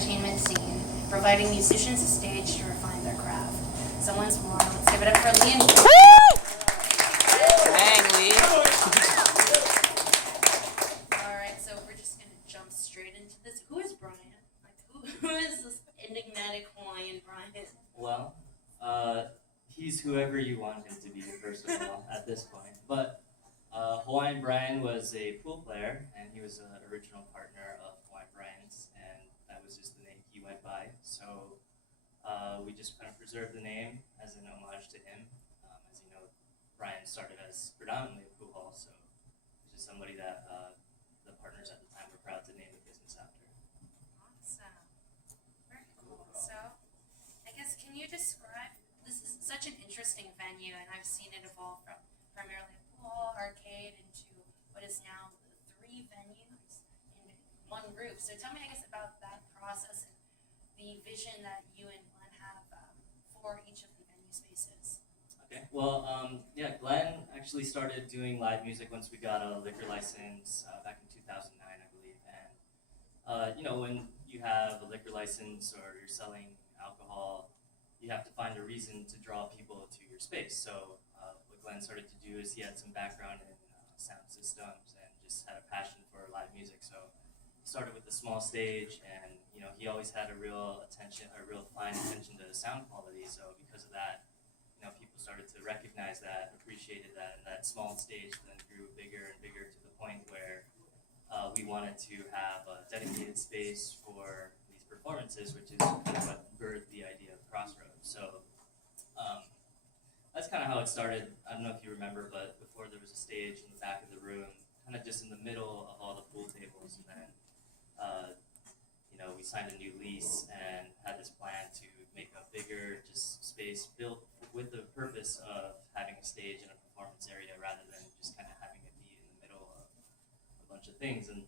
entertainment scene, providing musicians a stage to refine their craft. So once more, let's give it up for Lee and Dang, Lee. Alright, so we're just gonna jump straight into this. Who is Brian? Like, who is this enigmatic Hawaiian Brian? Well, he's whoever you want him to be, first of all, at this point. But Hawaiian Brian was a pool player, and he was an original partner of Hawaiian Brian's, and that was just the name he went by. So we just kind of preserved the name as an homage to him. As you know, Brian started as predominantly a pool hall, so he's just somebody that the partners at the time were proud to name the business after. Awesome. Very cool. So, I guess, can you describe, this is such an interesting venue, and I've seen it evolve from primarily a pool hall, arcade, into what is now 3 venues in one roof. So tell me, I guess, about that process and the vision that you and Glenn have for each of the venue spaces. Okay, well, yeah, Glenn actually started doing live music once we got a liquor license back in 2009, I believe. And, you know, when you have a liquor license or you're selling alcohol, you have to find a reason to draw people to your space. So what Glenn started to do is he had some background in sound systems and just had a passion for live music. So he started with a small stage, and, you know, he always had a real fine attention to sound quality. So because of that, you know, people started to recognize that, appreciated that, and that small stage then grew bigger and bigger to the point where we wanted to have a dedicated space for these performances, which is kind of what birthed the idea of Crossroads. So that's kind of how it started. I don't know if you remember, but before there was a stage in the back of the room, kind of just in the middle of all the pool tables, and then you know, we signed a new lease and had this plan to make a bigger just space built with the purpose of having a stage and a performance area rather than just kind of having it be in the middle of a bunch of things. And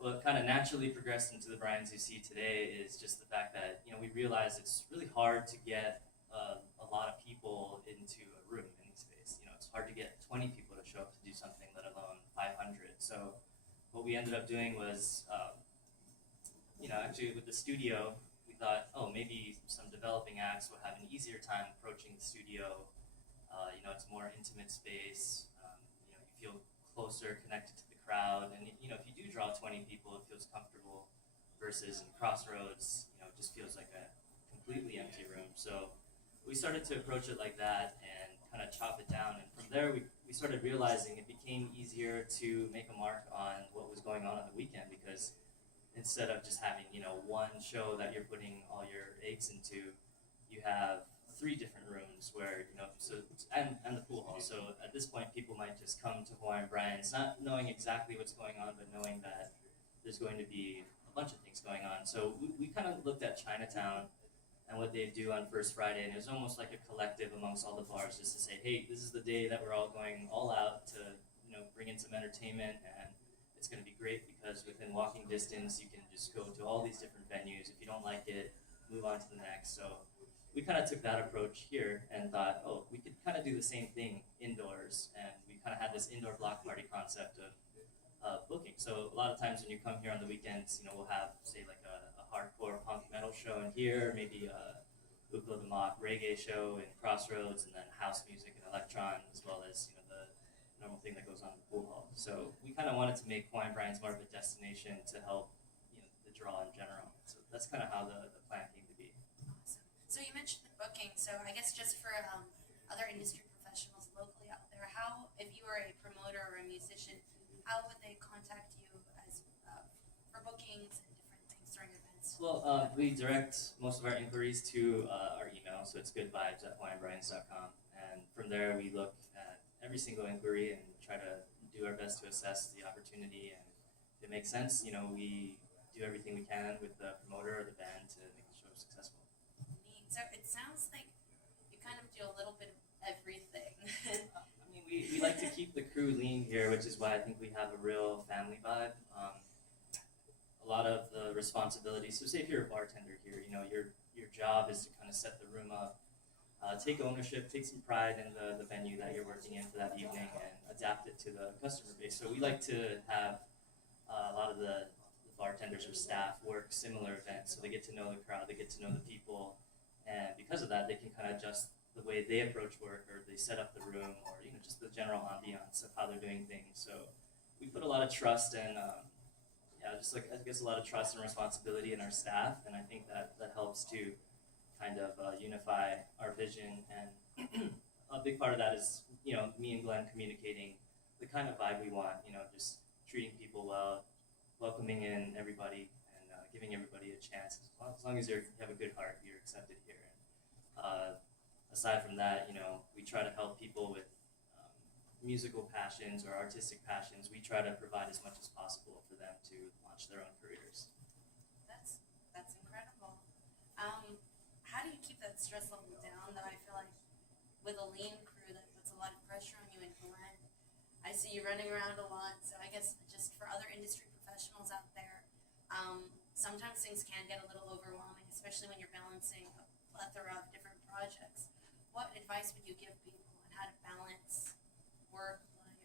what kind of naturally progressed into the Brians you see today is just the fact that, you know, we realized it's really hard to get a lot of people into a room, any space. You know, it's hard to get 20 people to show up to do something, let alone 500. So what we ended up doing was, you know, actually with the studio, we thought, oh, maybe some developing acts will have an easier time approaching the studio. You know, it's more intimate space. You know, you feel closer, connected to the crowd, and, you know, if you do draw 20 people, it feels comfortable. Versus in Crossroads, you know, it just feels like a completely empty room. So we started to approach it like that and kind of chop it down. And from there, we started realizing it became easier to make a mark on what was going on the weekend, because instead of just having, you know, one show that you're putting all your eggs into, you have 3 different rooms where, you know, so and the pool hall. So at this point, people might just come to Hawaiian Brian's, not knowing exactly what's going on, but knowing that there's going to be a bunch of things going on. So we kind of looked at Chinatown and what they do on First Friday, and it was almost like a collective amongst all the bars, just to say, hey, this is the day that we're all going all out to, you know, bring in some entertainment, and it's going to be great because within walking distance, you can just go to all these different venues. If you don't like it, move on to the next. So we kind of took that approach here and thought, oh, we could kind of do the same thing indoors, and we kind of had this indoor block party concept of booking. So a lot of times when you come here on the weekends, you know, we'll have, say, like a hardcore punk metal show in here, maybe a Uklo the Mock reggae show in Crossroads, and then house music and electron, as well as, you know, the normal thing that goes on in the pool hall. So we kind of wanted to make Hawaiian Brian's more of a destination to help, you know, the draw in general. So that's kind of how the plan came to be. Awesome. So you mentioned the booking. So I guess just for other industry professionals locally out there, how, if you were a promoter or a musician, how would they contact you as for bookings and different things during events? Well, we direct most of our inquiries to our email, so it's goodvibes@hawaiianbrians.com. And from there, we look at every single inquiry and try to do our best to assess the opportunity. And if it makes sense, you know, we do everything we can with the promoter or the band to make the show successful. Neat. So it sounds like you kind of do a little bit of everything. I mean, we like to keep the crew lean here, which is why I think we have a real family vibe. A lot of the responsibilities, so say if you're a bartender here, you know, your job is to kind of set the room up, take ownership, take some pride in the venue that you're working in for that evening, and adapt it to the customer base. So we like to have a lot of the bartenders or staff work similar events, so they get to know the crowd, they get to know the people, and because of that, they can kind of adjust the way they approach work, or they set up the room, or just the general ambiance of how they're doing things. So we put a lot of trust and just like I guess a lot of trust and responsibility in our staff, and I think that helps to kind of unify our vision. And a big part of that is me and Glenn communicating the kind of vibe we want. Just treating people well, welcoming in everybody, and giving everybody a chance. As long as you have a good heart, you're accepted here. And aside from that, we try to help people with musical passions or artistic passions. We try to provide as much as possible for them to launch their own careers. That's incredible. How do you keep that stress level down, though? I feel like with a lean crew, that puts a lot of pressure on you. And Glenn, I see you running around a lot, so I guess just for other industry professionals out there, sometimes things can get a little overwhelming, especially when you're balancing a plethora of different projects. What advice would you give people on how to balance work, life?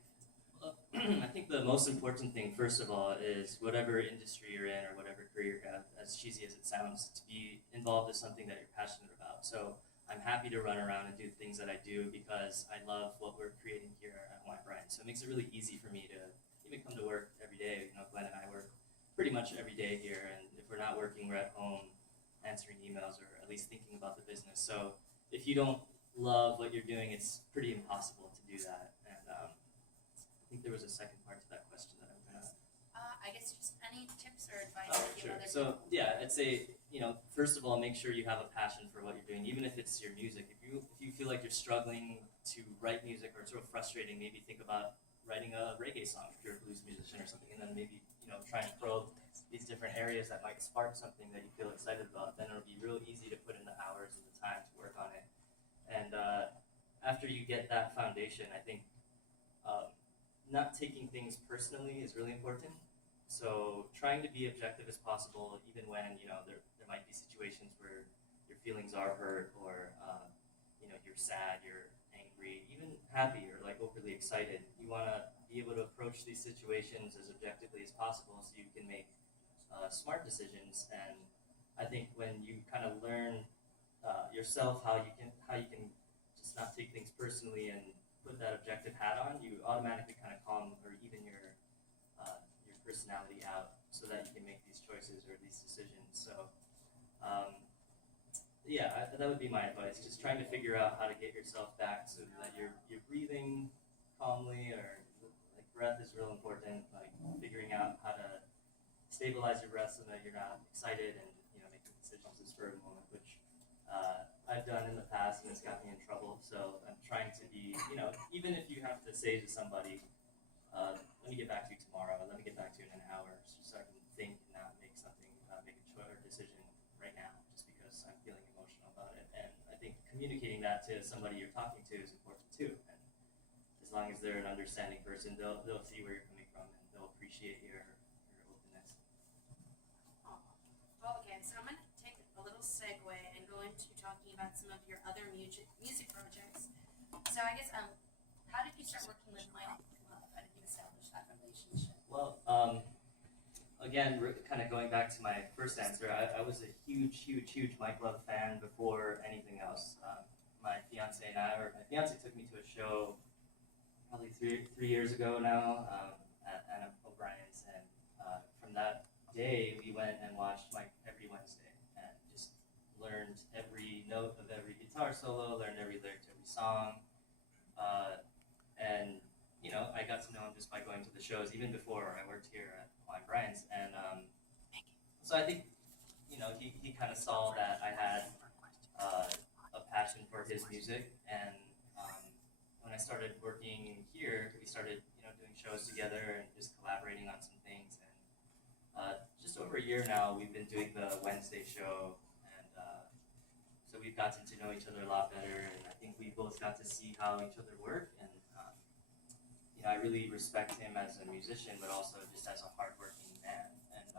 Well, I think the most important thing, first of all, is whatever industry you're in or whatever career you have, as cheesy as it sounds, to be involved in something that you're passionate about. So I'm happy to run around and do things that I do because I love what we're creating here at Hawaiian Brian. So it makes it really easy for me to even come to work every day. Glenn and I work pretty much every day here, and if we're not working, we're at home answering emails or at least thinking about the business. So if you don't love what you're doing, it's pretty impossible to do that. And I think there was a second part to that question that I'm gonna. I guess just any tips or advice Oh, that you sure. other So people. yeah, I'd say first of all, make sure you have a passion for what you're doing, even if it's your music. If you feel like you're struggling to write music or it's sort of frustrating, maybe think about writing a reggae song if you're a blues musician or something, and then maybe try and probe these different areas that might spark something that you feel excited about. Then it'll be real easy to put in the hours and the time to work on it. And after you get that foundation, I think not taking things personally is really important. So trying to be objective as possible, even when there might be situations where your feelings are hurt, or you're sad, you're angry, even happy, or like overly excited. You want to be able to approach these situations as objectively as possible, so you can make smart decisions. And I think when you kind of learn yourself how you can just not take things personally and put that objective hat on, you automatically kind of calm or even your personality out, so that you can make these choices or these decisions. So that would be my advice. Just trying to figure out how to get yourself back so that you're breathing calmly, or like breath is real important. Like figuring out how to stabilize your breath so that you're not excited and making decisions in a spur of the moment, which I've done in the past, and it's got me in trouble. So I'm trying to be, even if you have to say to somebody, let me get back to you tomorrow, let me get back to you in an hour, so I can think and not make make a choice or decision right now, just because I'm feeling emotional about it. And I think communicating that to somebody you're talking to is important too. And as long as they're an understanding person, they'll see where you're coming from, and they'll appreciate your openness. Oh. Well, okay, so I'm going to take a little segue and go into talking about some of your other music projects. So I guess, how did you start working with Mike Love? How did you establish that relationship? Well, again, kind of going back to my first answer, I was a huge Mike Love fan before anything else. My fiance took me to a show probably three years ago now at Anna O'Brien's, and from that day we went and watched Mike every Wednesday and just learned every note of every guitar solo, learned every lyric to every song, and I got to know him just by going to the shows, even before I worked here at Hawaiian Brian's. And so I think he kind of saw that I had a passion for his music, and when I started working here, we started doing shows together and just collaborating on some things. And just over a year now, we've been doing the Wednesday show, and so we've gotten to know each other a lot better, and I think we both got to see how each other work. And I really respect him as a musician, but also just as a hardworking man, and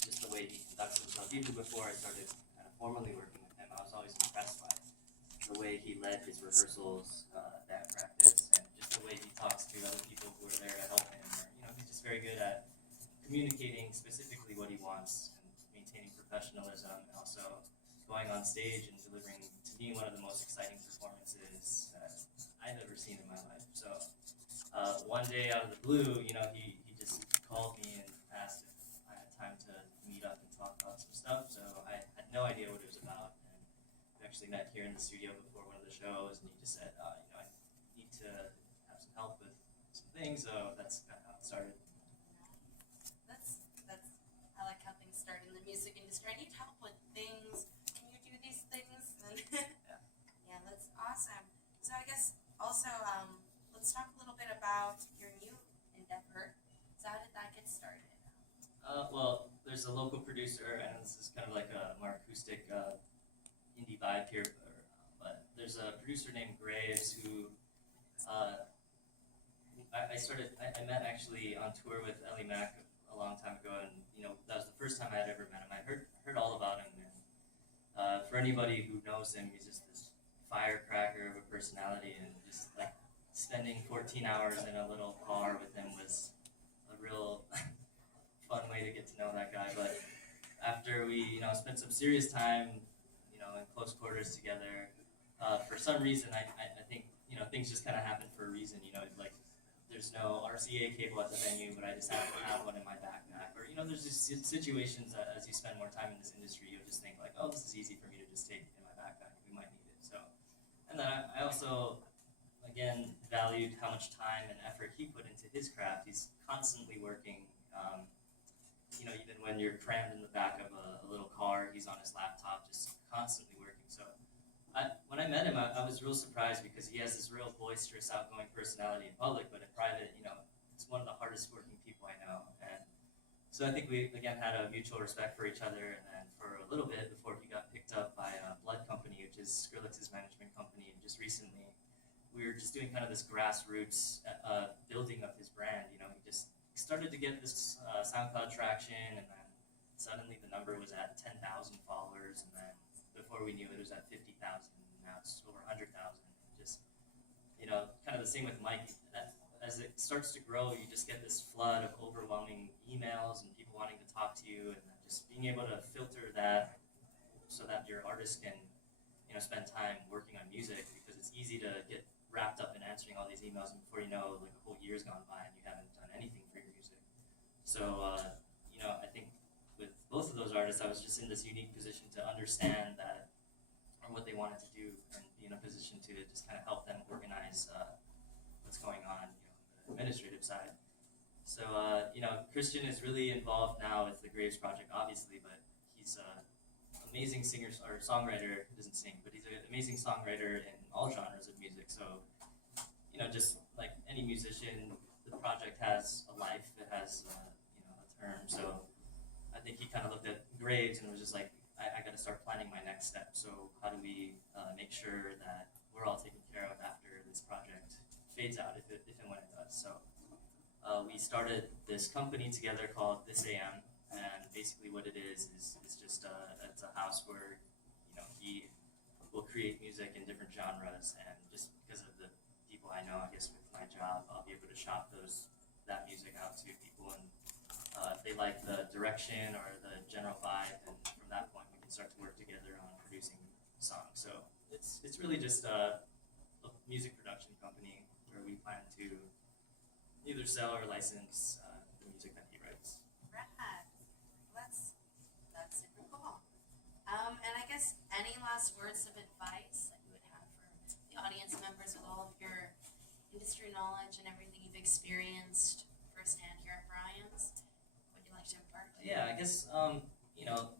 just the way he conducts himself. Even before I started kind of formally working with him, I was always impressed by the way he led his rehearsals, band practice, and just the way he talks to other people who are there to help him. Or, he's just very good at communicating specifically what he wants and maintaining professionalism, and also going on stage and delivering, to me, one of the most exciting performances that I've ever seen in my life. So one day out of the blue, you know, he just called me and asked if I had time to meet up and talk about some stuff. So I had no idea what it was about, and we actually met here in the studio before one of the shows, and he just said, you know, I need to have some help with some things. So that's kind of how it started. That's I like how things start in the music industry. I need help with things. Can you do these things? Yeah, that's awesome. So I guess also let's talk a little bit about your new endeavor. So how did that get started? Well, there's a local producer, and this is kind of like a more acoustic indie vibe here. But there's a producer named Graves who I met actually on tour with Ellie Mack a long time ago, and you know that was the first time I had ever met him. I heard all about him, and for anybody who knows him, he's just this firecracker of a personality, and just like spending 14 hours in a little car with him was a real fun way to get to know that guy. But after we, you know, spent some serious time, you know, in close quarters together, for some reason, I think, you know, things just kind of happen for a reason. You know, like there's no RCA cable at the venue, but I just happen to have one in my backpack. Or, you know, there's just situations that as you spend more time in this industry, you'll just think like, oh, this is easy for me to just take in my backpack. We might need it. So, and then I also, again, valued how much time and effort he put into his craft. He's constantly working. You know, even when you're crammed in the back of a little car, he's on his laptop, just constantly working. So when I met him, I was real surprised because he has this real boisterous, outgoing personality in public, but in private, you know, it's one of the hardest working people I know. And so I think we, again, had a mutual respect for each other. And then for a little bit before he got picked up by Blood Company, which is Skrillex's management company, and just recently, we were just doing kind of this grassroots building of his brand. You know, he just started to get this SoundCloud traction, and then suddenly the number was at 10,000 followers, and then before we knew it was at 50,000, and now it's over 100,000. Just, you know, kind of the same with Mike. As it starts to grow, you just get this flood of overwhelming emails and people wanting to talk to you, and then just being able to filter that so that your artist can, you know, spend time working on music, because it's easy to get wrapped up in answering all these emails, and before you know, like a whole year's gone by and you haven't done anything for your music. So, you know, I think with both of those artists, I was just in this unique position to understand that, or what they wanted to do, and be in a position to just kind of help them organize what's going on, you know, on the administrative side. So, you know, Christian is really involved now with the Graves Project, obviously, but he's an amazing singer or songwriter. He doesn't sing, but he's an amazing songwriter in all genres of music. So, you know, just like any musician, the project has a life. It has, you know, a term. So I think he kind of looked at Graves and was just like, I got to start planning my next step. So how do we make sure that we're all taken care of after this project fades out, if and when it does. So we started this company together called This AM, and basically what it is just it's a house where, you know, he will create music in different genres, and just because of the people I know, I guess with my job, I'll be able to shop that music out to people, and if they like the direction or the general vibe, then from that point we can start to work together on producing songs. So it's really just a music production company where we plan to either sell or license the music that he writes. Right. That's super cool. And I guess any last words of advice that you would have for the audience members with all of your industry knowledge and everything you've experienced firsthand here at Brian's? Would you like to impart? Yeah, I guess you know,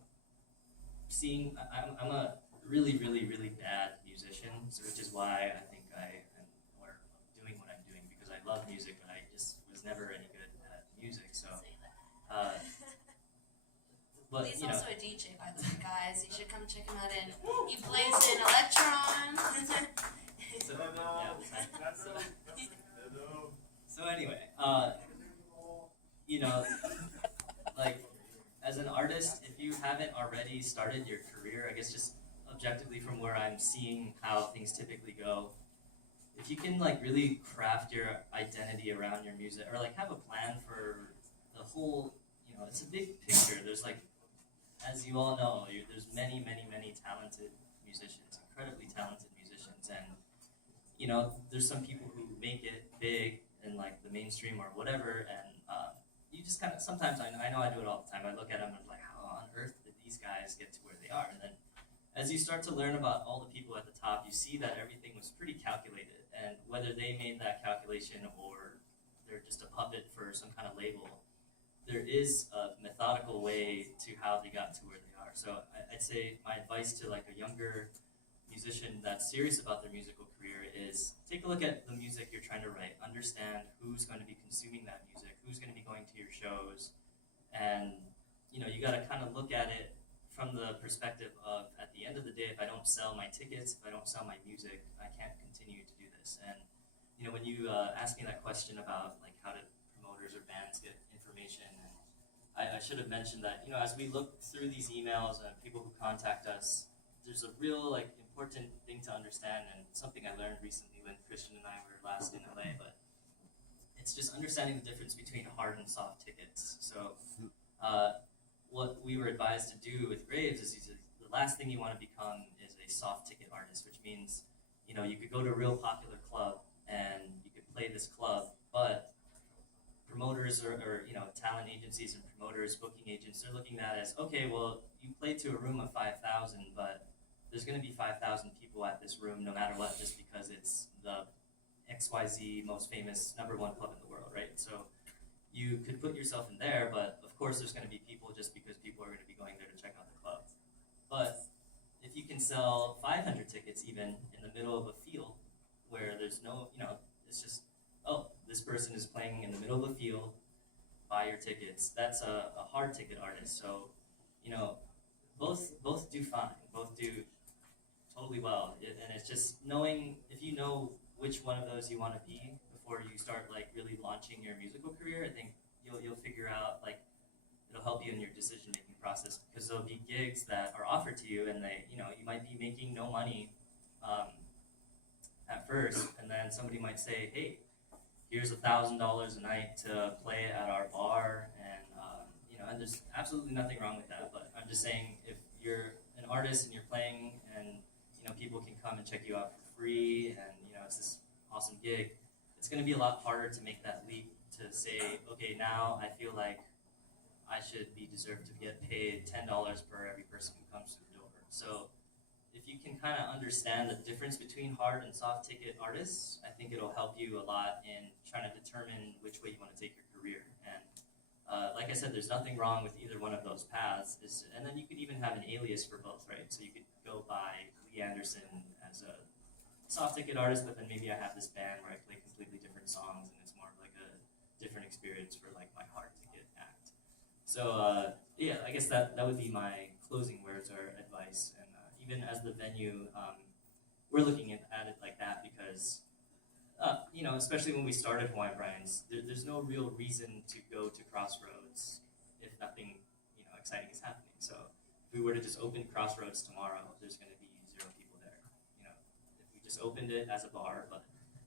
I'm a really bad musician, so which is why I think I am doing what I'm doing, because I love music, but I just was never any good at music. So, but he's you know, also a DJ, by the way, guys. You should come check him out. And he plays in Electron. So anyway, you know, like as an artist, if you haven't already started your career, I guess just objectively from where I'm seeing how things typically go, if you can like really craft your identity around your music, or like have a plan for the whole, it's a big picture. There's like, as you all know, there's many, many, many talented musicians, incredibly talented musicians, and there's some people who make it big in like the mainstream or whatever, and you just kind of sometimes I know I do it all the time. I look at them and I'm like, how on earth did these guys get to where they are? And then as you start to learn about all the people at the top, you see that everything was pretty calculated, and whether they made that calculation or they're just a puppet for some kind of label, there is a methodical way to how they got to where they are. So I'd say my advice to like a younger musician that's serious about their musical career is take a look at the music you're trying to write, understand who's going to be consuming that music, who's going to be going to your shows, and you got to kind of look at it from the perspective of, at the end of the day, if I don't sell my tickets, if I don't sell my music, I can't continue to do this. And when you ask me that question about like how did promoters or bands get information, and I should have mentioned that as we look through these emails and people who contact us, there's a real like important thing to understand, and something I learned recently when Christian and I were last in LA, but it's just understanding the difference between hard and soft tickets. So what we were advised to do with Graves is the last thing you want to become is a soft ticket artist, which means you could go to a real popular club and you could play this club, but promoters or talent agencies and promoters, booking agents, they're looking at it as, okay, well, you played to a room of 5,000, but there's going to be 5,000 people at this room no matter what, just because it's the XYZ most famous #1 club in the world, right? So you could put yourself in there, but of course there's going to be people just because people are going to be going there to check out the club. But if you can sell 500 tickets even in the middle of a field where there's no, it's just, oh, this person is playing in the middle of a field, buy your tickets. That's a hard ticket artist. So, both do fine, both do totally well. And it's just knowing, if you know which one of those you want to be before you start like really launching your musical career, I think you'll figure out, like, it'll help you in your decision-making process, because there'll be gigs that are offered to you and they, you might be making no money at first, and then somebody might say, hey, here's $1,000 a night to play at our bar, and and there's absolutely nothing wrong with that. But I'm just saying, if you're an artist and you're playing, and people can come and check you out for free, and it's this awesome gig, it's going to be a lot harder to make that leap to say, okay, now I feel like I should be deserved to get paid $10 per every person who comes through the door. So if you can kind of understand the difference between hard and soft ticket artists, I think it'll help you a lot in trying to determine which way you want to take your career. And like I said, there's nothing wrong with either one of those paths. And then you could even have an alias for both, right? So you could go by Lee Anderson as a soft ticket artist, but then maybe I have this band where I play completely different songs, and it's more of like a different experience for like my hard ticket act. So yeah, I guess that would be my closing words or advice. And even as the venue, we're looking at it like that because, especially when we started Hawaiian Brian's, there's no real reason to go to Crossroads if nothing, exciting is happening. So if we were to just open Crossroads tomorrow, there's going to be 0 people there. If we just opened it as a bar, but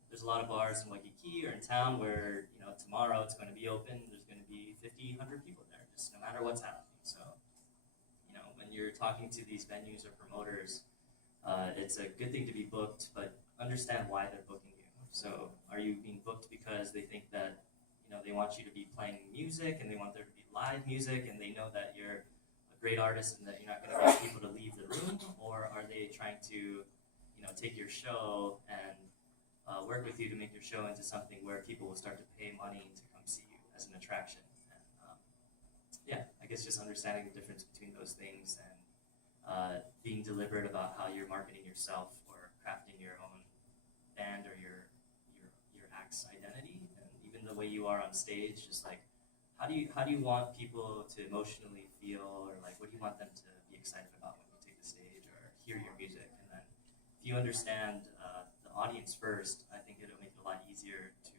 there's a lot of bars in Waikiki or in town where, tomorrow it's going to be open, there's going to be 50, 100 people there, just no matter what's happening. So, when you're talking to these venues or promoters, it's a good thing to be booked, but understand why they're booking you. So are you being booked because they think that, they want you to be playing music and they want there to be live music and they know that you're a great artist and that you're not going to get people to leave the room? Or are they trying to, take your show and work with you to make your show into something where people will start to pay money to come see you as an attraction? And yeah, I guess just understanding the difference between those things and being deliberate about how you're marketing yourself or crafting your own band or your act's identity, and even the way you are on stage. Just like, how do you want people to emotionally feel, or like what do you want them to be excited about when you take the stage or hear your music? And then if you understand the audience first, I think it'll make it a lot easier to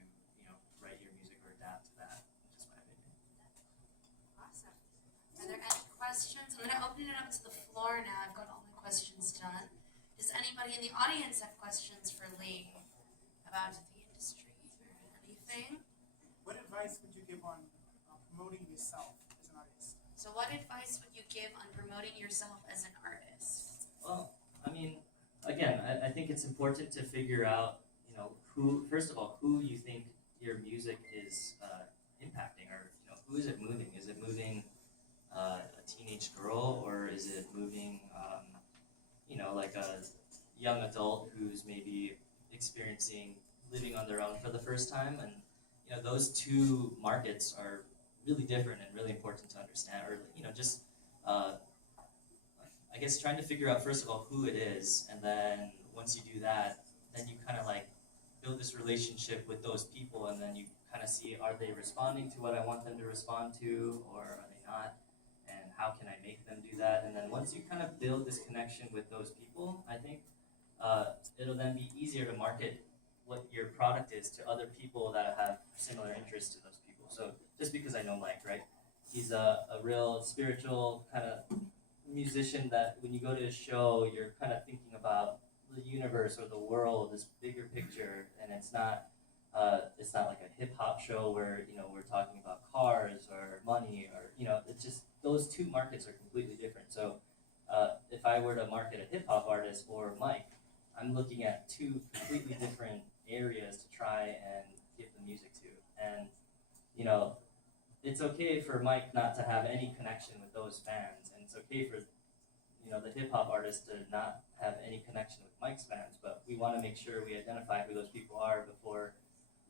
write your music or adapt to that. Just my opinion. Awesome. Are there any questions? I'm going to open it up to the floor now. I've got all my questions done. Does anybody in the audience have questions for Lee about the industry or anything? What advice would you give on promoting yourself as an So what advice would you give on promoting yourself as an artist? Well, I mean, again, I think it's important to figure out, who, first of all, who you think your music is impacting, or who is it moving? Is it moving a teenage girl, or is it moving, like a young adult who's maybe experiencing living on their own for the first time? And those two markets are really different and really important to understand, or just I guess trying to figure out first of all who it is, and then once you do that, then you kind of like build this relationship with those people, and then you kind of see, are they responding to what I want them to respond to, or are they not, and how can I make them do that? And then once you kind of build this connection with those people, I think it'll then be easier to market what your product is to other people that have similar interests to those people. So just because I know Mike, right? He's a real spiritual kind of musician that when you go to a show, you're kind of thinking about the universe or the world, this bigger picture, and it's not like a hip hop show where we're talking about cars or money, or it's just those two markets are completely different. So if I were to market a hip hop artist or Mike, I'm looking at two completely different areas to try and give the music to. And it's okay for Mike not to have any connection with those fans, and it's okay for the hip hop artist to not have any connection with Mike's fans. But we want to make sure we identify who those people are before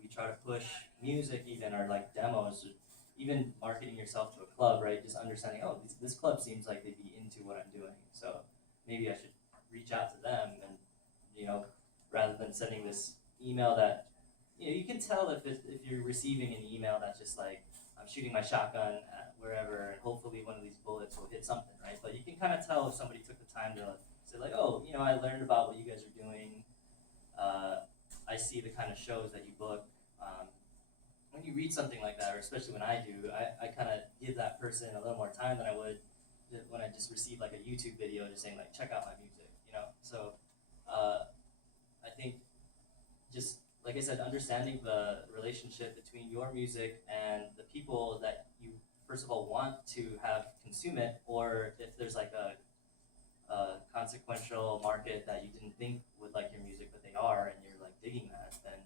we try to push music, even, or like demos, or even marketing yourself to a club, right? Just understanding, oh, this club seems like they'd be into what I'm doing, so maybe I should reach out to them. And rather than sending this email that you can tell if you're receiving an email that's just like, I'm shooting my shotgun at wherever, and hopefully one of these bullets will hit something, right? But you can kind of tell if somebody took the time to say like, oh, I learned about what you guys are doing. I see the kind of shows that you book. When you read something like that, or especially when I do, I kind of give that person a little more time than I would when I just receive like a YouTube video just saying like, check out my music, So I think just, like I said, understanding the relationship between your music and the people that you, first of all, want to have consume it, or if there's like a consequential market that you didn't think would like your music, but they are, and you're like digging that, then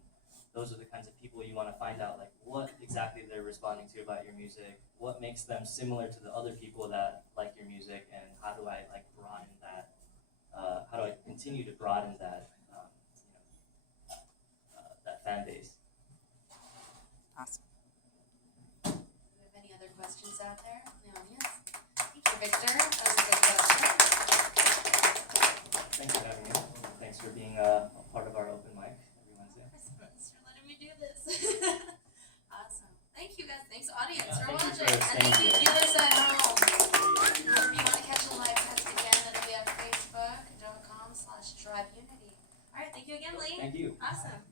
those are the kinds of people you want to find out, like what exactly they're responding to about your music, what makes them similar to the other people that like your music, and how do I like broaden that, how do I continue to broaden that that fan base. Awesome. Do we have any other questions out there? No, yes. Thank you, Victor. That was a good question. Thanks for having me. Thanks for being a part of our open mic every Wednesday. Thanks for letting me do this. Awesome. Thank you guys. Thanks audience for thank you watching. for And staying thank you here. viewers at home. If you want to catch a live test again, that'll be on Facebook.com/tribeunity. All right, thank you again, Lee. Thank you. Awesome.